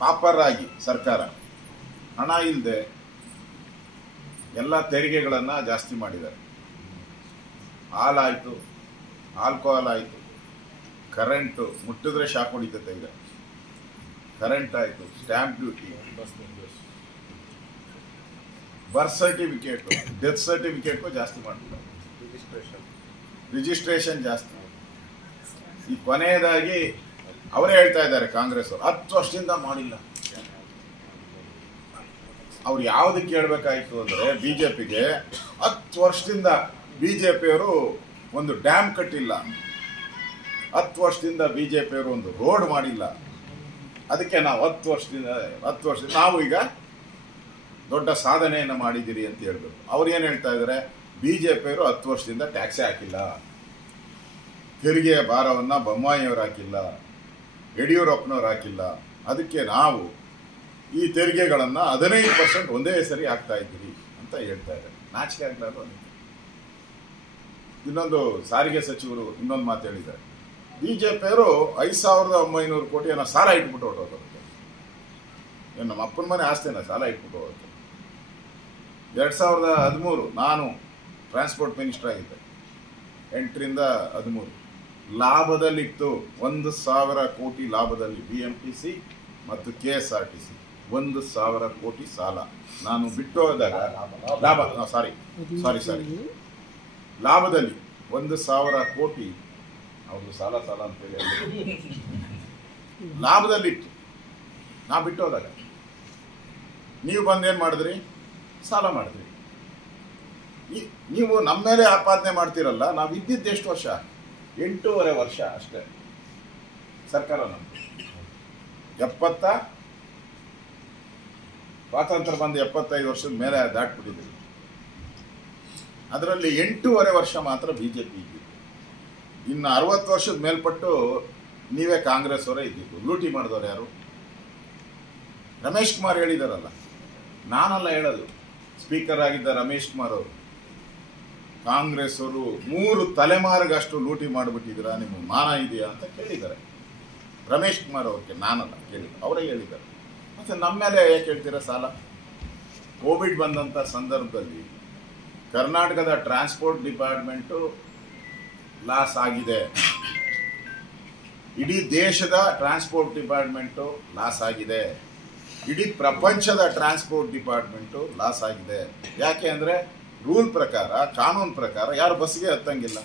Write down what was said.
Pauper ಆಗಿ ಸರ್ಕಾರ ಹಣ ಇಲ್ಲದೆ ಎಲ್ಲ ತೆರಿಗೆಗಳನ್ನು ಜಾಸ್ತಿ ಮಾಡಿದ್ದಾರೆ. ಹಾಲಾಯಿತು, ಆಲ್ಕೋಹಾಲ್ ಆಯಿತು, ಕರೆಂಟು ಮುಟ್ಟಿದ್ರೆ ಶಾಕ್ ಹೊಡಿತೈತೆ. ಈಗ ಕರೆಂಟ್ ಆಯಿತು, ಸ್ಟ್ಯಾಂಪ್ ಡ್ಯೂಟಿ, ಬರ್ತ್ ಸರ್ಟಿಫಿಕೇಟು, ಡೆತ್ ಸರ್ಟಿಫಿಕೇಟು ಜಾಸ್ತಿ ಮಾಡಿಬಿಟ್ಟು, ರಿಜಿಸ್ಟ್ರೇಷನ್ ಜಾಸ್ತಿ. ಈ ಕೊನೆಯದಾಗಿ ಅವರೇ ಹೇಳ್ತಾ ಇದ್ದಾರೆ ಕಾಂಗ್ರೆಸ್ ಅವರು 10 ವರ್ಷದಿಂದ ಮಾಡಿಲ್ಲ. ಅವ್ರು ಯಾವುದಕ್ಕೆ ಹೇಳ್ಬೇಕಾಯ್ತು ಅಂದರೆ ಬಿಜೆಪಿಗೆ 10 ವರ್ಷದಿಂದ ಬಿಜೆಪಿಯವರು ಒಂದು ಡ್ಯಾಮ್ ಕಟ್ಟಿಲ್ಲ, 10 ವರ್ಷದಿಂದ ಬಿಜೆಪಿಯವರು ಒಂದು ರೋಡ್ ಮಾಡಿಲ್ಲ. ಅದಕ್ಕೆ ನಾವು 10 ವರ್ಷದಿಂದ ನಾವು ಈಗ ದೊಡ್ಡ ಸಾಧನೆಯನ್ನು ಮಾಡಿದ್ದೀರಿ ಅಂತ ಹೇಳ್ಬೇಕು. ಅವ್ರು ಏನು ಹೇಳ್ತಾ ಇದ್ದಾರೆ, ಬಿಜೆಪಿಯವರು 10 ವರ್ಷದಿಂದ ಟ್ಯಾಕ್ಸೇ ಹಾಕಿಲ್ಲ, ತೆರಿಗೆಯ ಭಾರವನ್ನು ಬೊಮ್ಮಾಯಿಯವರು ಹಾಕಿಲ್ಲ, ಯಡಿಯೂರಪ್ಪನವ್ರು ಹಾಕಿಲ್ಲ, ಅದಕ್ಕೆ ನಾವು ಈ ತೆರಿಗೆಗಳನ್ನು 15% ಒಂದೇ ಸರಿ ಹಾಕ್ತಾ ಇದ್ದೀರಿ ಅಂತ ಹೇಳ್ತಾ ಇದ್ದಾರೆ. ನಾಚಿಕೆ ಆಗ್ಲಾರ್ದು. ಇನ್ನೊಂದು ಸಾರಿಗೆ ಸಚಿವರು ಇನ್ನೊಂದು ಮಾತು ಹೇಳಿದ್ದಾರೆ, ಬಿಜೆಪಿಯವರು 5,900 ಕೋಟಿಯನ್ನು ಸಾಲ ಇಟ್ಬಿಟ್ಟು ಹೊರಟೋಗುತ್ತೆ. ಏನು ನಮ್ಮ ಅಪ್ಪನ ಮನೆ ಆಸ್ತಿನ ಸಾಲ ಇಟ್ಬಿಟ್ಟು ಹೋಗುತ್ತೆ. 2013 ನಾನು ಟ್ರಾನ್ಸ್ಪೋರ್ಟ್ ಮಿನಿಸ್ಟರ್ ಆಗಿದ್ದೆ, 8ರಿಂದ 13 ಲಾಭದಲ್ಲಿತ್ತು. 1,000 ಕೋಟಿ ಲಾಭದಲ್ಲಿ BMTC ಮತ್ತು KSRTC 1,000 ಕೋಟಿ ಸಾಲ. ನಾನು ಬಿಟ್ಟು ಹೋದಾಗ ಲಾಭದಲ್ಲಿ 1,000 ಕೋಟಿ ಅವ್ರದ್ದು ಸಾಲ ಅಂತೇಳಿ ಲಾಭದಲ್ಲಿತ್ತು. ನಾ ಬಿಟ್ಟು ಹೋದಾಗ ನೀವು ಬಂದೇನು ಮಾಡಿದ್ರಿ, ಸಾಲ ಮಾಡಿದ್ರಿ. ನೀವು ನಮ್ಮ ಮೇಲೆ ಆಪಾದನೆ ಮಾಡ್ತೀರಲ್ಲ, ನಾವು ಇದ್ದಿದ್ದು ಎಷ್ಟು ವರ್ಷ, 8.5 ವರ್ಷ ಅಷ್ಟೇ ಸರ್ಕಾರ. ನಮ್ದು ಸ್ವಾತಂತ್ರ್ಯ ಬಂದು 75 ವರ್ಷದ ಮೇಲೆ ದಾಟ್ಬಿಟ್ಟಿದ್ದೀವಿ. ಅದರಲ್ಲಿ 8.5 ವರ್ಷ ಮಾತ್ರ ಬಿಜೆಪಿ ಇದ್ದಿದ್ದು. ಇನ್ನು 60 ವರ್ಷದ ಮೇಲ್ಪಟ್ಟು ನೀವೇ ಕಾಂಗ್ರೆಸ್ ಅವರೇ ಇದ್ದಿದ್ದು. ಲೂಟಿ ಮಾಡಿದವರು ಯಾರು? ರಮೇಶ್ ಕುಮಾರ್ ಹೇಳಿದಾರಲ್ಲ, ನಾನಲ್ಲ ಹೇಳೋದು, ಸ್ಪೀಕರ್ ಆಗಿದ್ದ ರಮೇಶ್ ಕುಮಾರ್ ಅವರು. ಕಾಂಗ್ರೆಸ್ ಅವರು 3 ತಲೆಮಾರಿಗಷ್ಟು ಲೂಟಿ ಮಾಡಿಬಿಟ್ಟಿದ್ದೀರಾ, ನಿಮಗೆ ಮಾನ ಇದೆಯಾ ಅಂತ ಕೇಳಿದ್ದಾರೆ ರಮೇಶ್ ಕುಮಾರ್ ಅವ್ರಿಗೆ. ನಾನಲ್ಲ ಕೇಳಿದ್ರು, ಅವರೇ ಹೇಳಿದ್ದಾರೆ. ಮತ್ತೆ ನಮ್ಮ ಮೇಲೆ ಯಾಕೆ ಹೇಳ್ತೀರಾ ಸಾಲ? ಕೋವಿಡ್ ಬಂದಂಥ ಸಂದರ್ಭದಲ್ಲಿ ಕರ್ನಾಟಕದ ಟ್ರಾನ್ಸ್ಪೋರ್ಟ್ ಡಿಪಾರ್ಟ್ಮೆಂಟು ಲಾಸ್ ಆಗಿದೆ, ಇಡೀ ದೇಶದ ಟ್ರಾನ್ಸ್ಪೋರ್ಟ್ ಡಿಪಾರ್ಟ್ಮೆಂಟು ಲಾಸ್ ಆಗಿದೆ, ಇಡೀ ಪ್ರಪಂಚದ ಟ್ರಾನ್ಸ್ಪೋರ್ಟ್ ಡಿಪಾರ್ಟ್ಮೆಂಟು ಲಾಸ್ ಆಗಿದೆ. ಯಾಕೆ ಅಂದರೆ ರೂಲ್ ಪ್ರಕಾರ, ಕಾನೂನು ಪ್ರಕಾರ ಯಾರು ಬಸ್ಗೆ ಹತ್ತಂಗಿಲ್ಲ.